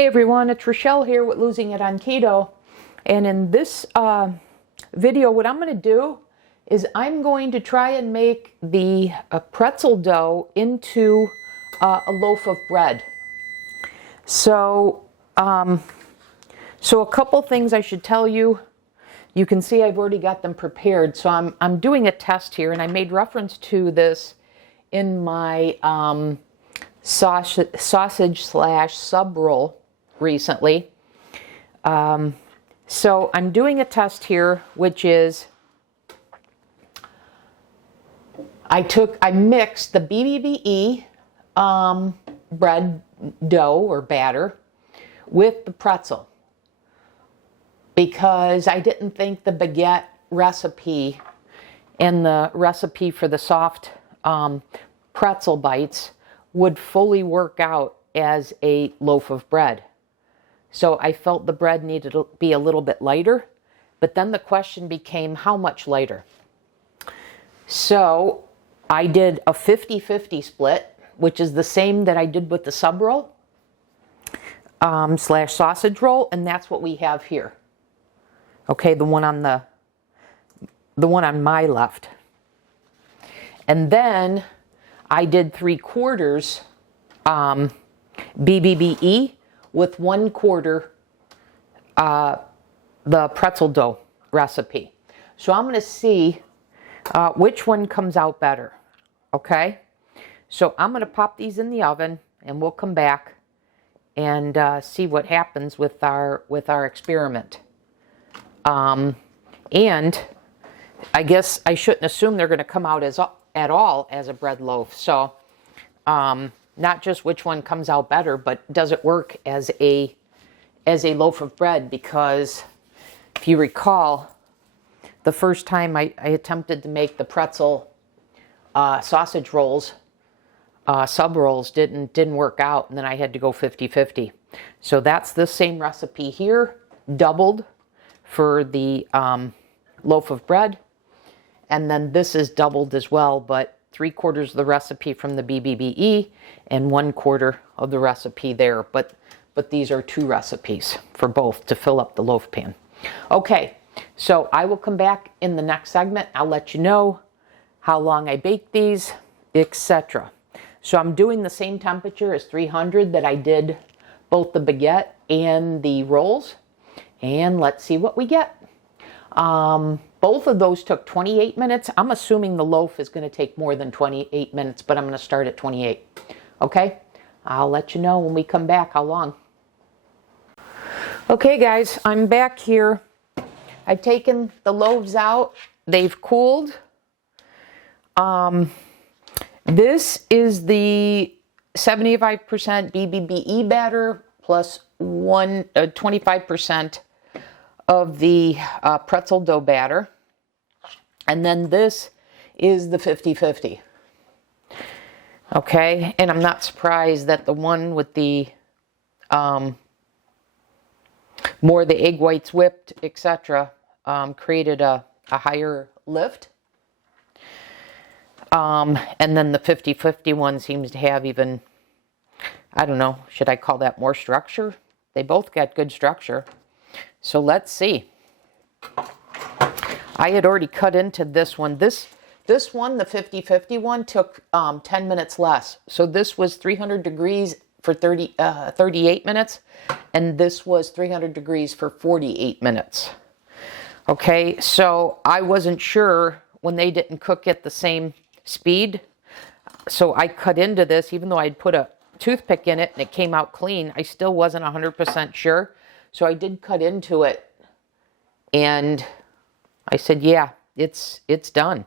Hey everyone, it's Rochelle here with Losing It on Keto. And in this video, what I'm going to do is I'm going to try and make the pretzel dough into a loaf of bread. So a couple things I should tell you. You can see I've already got them prepared. So I'm doing a test here, and I made reference to this in my sausage slash sub roll recently. So I'm doing a test here, which is I mixed the BBBE bread dough or batter with the pretzel, because I didn't think the baguette recipe and the recipe for the soft pretzel bites would fully work out as a loaf of bread. So I felt the bread needed to be a little bit lighter, but then the question became how much lighter? So I did a 50-50 split, which is the same that I did with the sub roll slash sausage roll, and that's what we have here. Okay, the one on my left. And then I did 3/4 BBBE with 1/4 the pretzel dough recipe. So I'm going to see which one comes out better. Okay, so I'm going to pop these in the oven, and we'll come back and see what happens with our experiment. And I guess I shouldn't assume they're going to come out at all as a bread loaf. So not just which one comes out better, but does it work as a loaf of bread? Because if you recall, the first time I attempted to make the pretzel sausage rolls, sub rolls didn't work out, and then I had to go 50-50. So that's the same recipe here, doubled for the loaf of bread, and then this is doubled as well, but 3/4 of the recipe from the BBBE and 1/4 of the recipe there. But these are two recipes for both to fill up the loaf pan. Okay, so I will come back in the next segment. I'll let you know how long I bake these, etc. So I'm doing the same temperature as 300 that I did both the baguette and the rolls, and let's see what we get. Both of those took 28 minutes. I'm assuming the loaf is going to take more than 28 minutes, but I'm going to start at 28. Okay? I'll let you know when we come back how long. Okay, guys, I'm back here. I've taken the loaves out. They've cooled. This is the 75% BBBE batter plus 25% of the pretzel dough batter, and then this is the 50-50. Okay, and I'm not surprised that the one with the more the egg whites whipped, etc., created a higher lift, and then the 50-50 one seems to have even, I don't know, should I call that more structure? They both got good structure. So let's see. I had already cut into this one. This one, the 50-50 one, took 10 minutes less. So this was 300 degrees for 38 minutes, and this was 300 degrees for 48 minutes. Okay, so I wasn't sure when they didn't cook at the same speed. So I cut into this, even though I'd put a toothpick in it and it came out clean, I still wasn't 100% sure. So I did cut into it, and I said, yeah, it's done.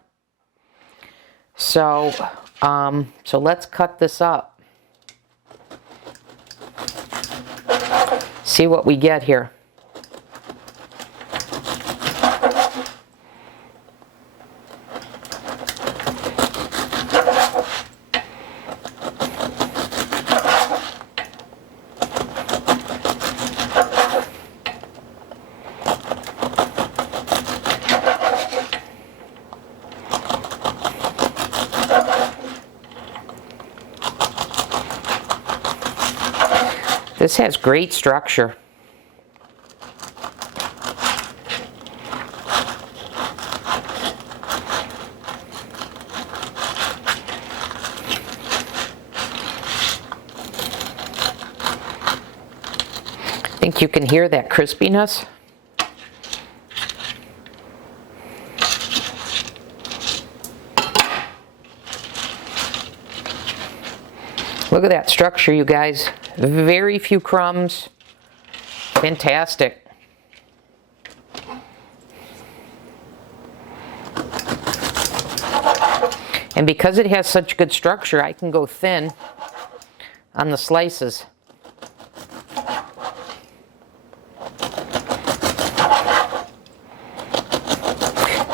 So so let's cut this up. See what we get here. This has great structure. I think you can hear that crispiness. Look at that structure, you guys. Very few crumbs. Fantastic. And because it has such good structure, I can go thin on the slices.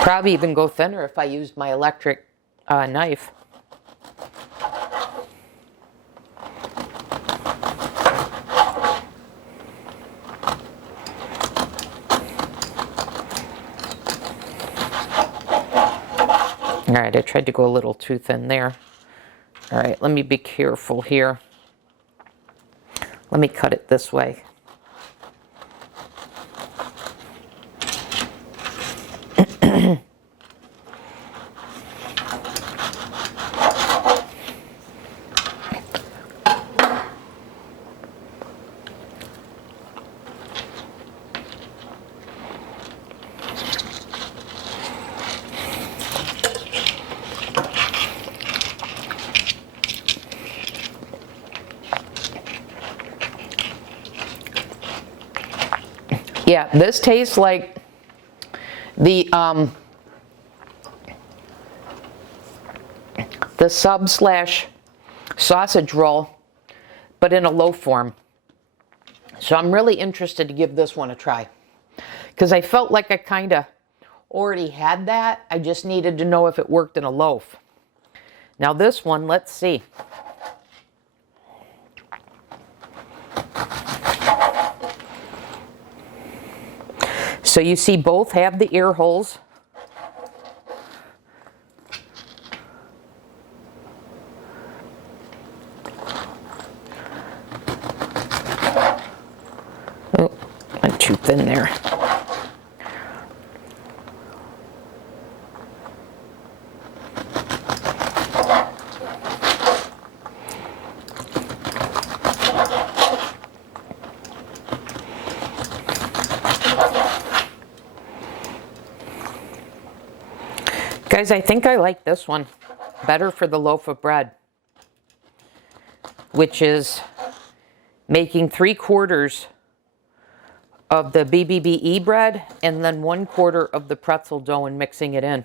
Probably even go thinner if I used my electric knife. All right, I tried to go a little too thin there. All right, let me be careful here. Let me cut it this way. Yeah, this tastes like the sub/sausage roll, but in a loaf form. So I'm really interested to give this one a try, because I felt like I kind of already had that. I just needed to know if it worked in a loaf. Now this one, let's see. So you see both have the ear holes. Oh, I'm too thin there. Guys, I think I like this one better for the loaf of bread, which is making 3/4 of the BBBE bread and then 1/4 of the pretzel dough and mixing it in.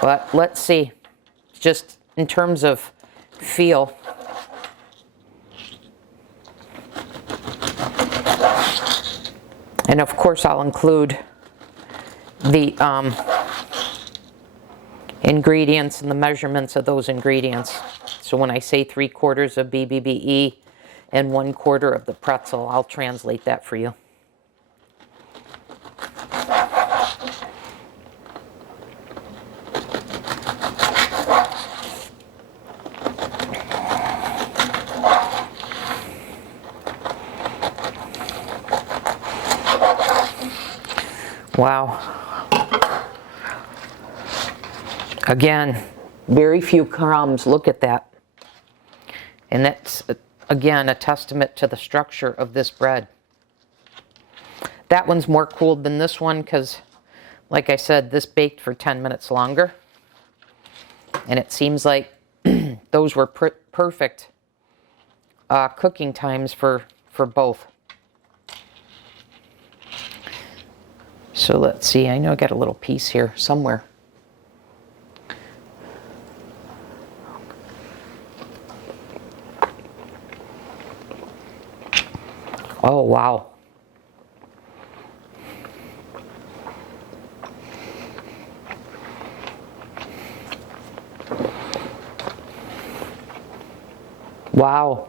But let's see, just in terms of feel. And of course I'll include the ingredients and the measurements of those ingredients. So when I say 3/4 of BBBE and 1/4 of the pretzel, I'll translate that for you. Wow. Again, very few crumbs. Look at that. And that's, again, a testament to the structure of this bread. That one's more cooled than this one because, like I said, this baked for 10 minutes longer. And it seems like those were perfect cooking times for both. So let's see. I know I got a little piece here somewhere. Oh, wow. Wow.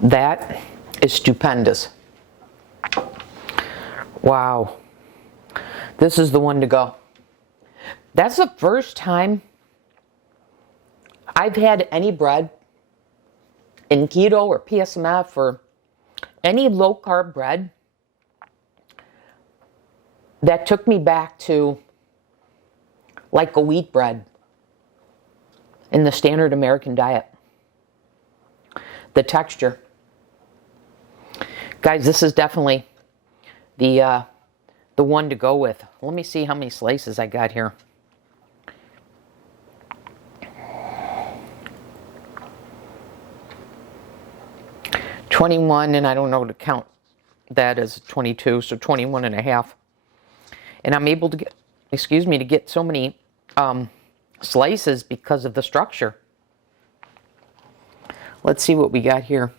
That is stupendous. Wow. This is the one to go. That's the first time I've had any bread in keto or PSMF or any low carb bread that took me back to like a wheat bread in the standard American diet. The texture. Guys, this is definitely the one to go with. Let me see how many slices I got here. $21, and I don't know to count that as 22, so 21 and a half. And I'm able to get, excuse me, to get so many slices because of the structure. Let's see what we got here.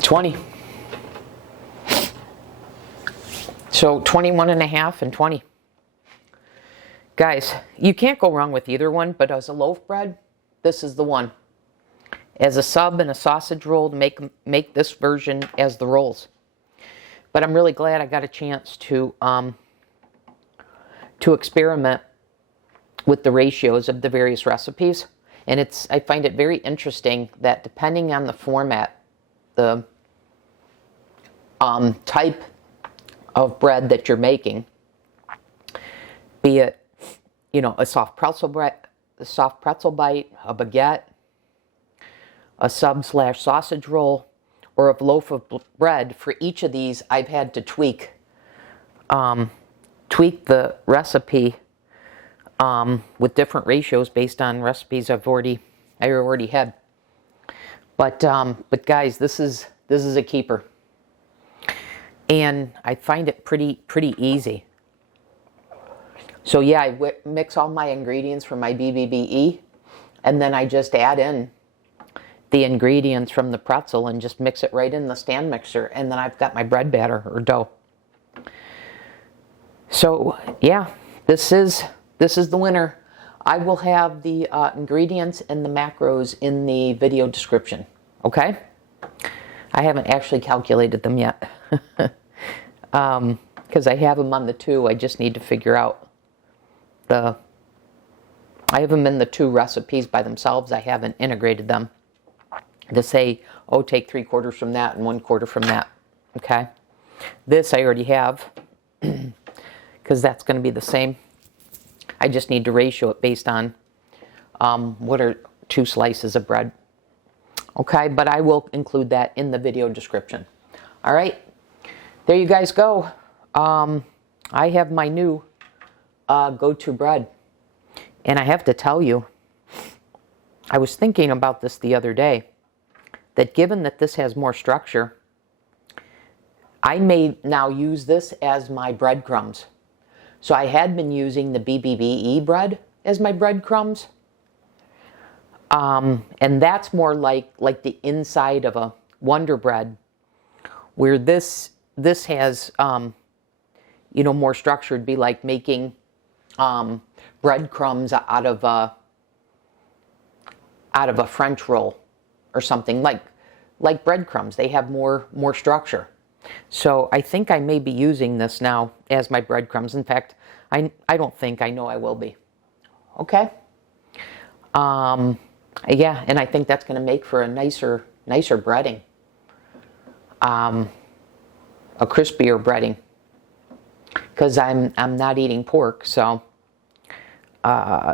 $20. So 21 and a half and 20. Guys, you can't go wrong with either one, but as a loaf bread, this is the one. As a sub and a sausage roll, to make this version as the rolls. But I'm really glad I got a chance to experiment with the ratios of the various recipes. And I find it very interesting that depending on the format, the type of bread that you're making, be it, you know, a soft pretzel bite, a baguette, a sub/sausage roll, or a loaf of bread, for each of these I've had to tweak the recipe with different ratios based on recipes I already had. But guys, this is a keeper, and I find it pretty easy. So yeah, I mix all my ingredients from my BBBE, and then I just add in the ingredients from the pretzel and just mix it right in the stand mixer, and then I've got my bread batter or dough. So yeah, this is the winner. I will have the ingredients and the macros in the video description. Okay? I haven't actually calculated them yet because I have them on the two. I just need to figure out I have them in the two recipes by themselves. I haven't integrated them to say, oh, take 3/4 from that and 1/4 from that. Okay? This I already have because that's going to be the same. I just need to ratio it based on what are 2 slices of bread. Okay, but I will include that in the video description. All right, there you guys go. I have my new go-to bread. And I have to tell you, I was thinking about this the other day, that given that this has more structure, I may now use this as my breadcrumbs. So I had been using the BBBE bread as my breadcrumbs. And that's more like the inside of a Wonder Bread, where this has, you know, more structure. It'd be like making breadcrumbs out of a French roll or something, like breadcrumbs. They have more structure. So I think I may be using this now as my breadcrumbs. In fact, I don't think, I know I will be. Okay. Yeah, and I think that's going to make for a nicer breading, a crispier breading, because I'm not eating pork, so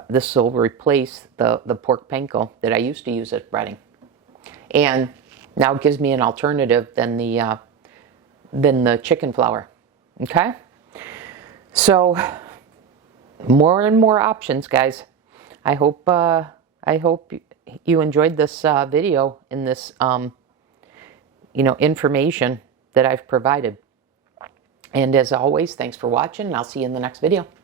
this will replace the pork panko that I used to use as breading, and now it gives me an alternative than the chicken flour. Okay, so more and more options, guys. I hope you enjoyed this video and this you know, information that I've provided. And as always, thanks for watching, and I'll see you in the next video.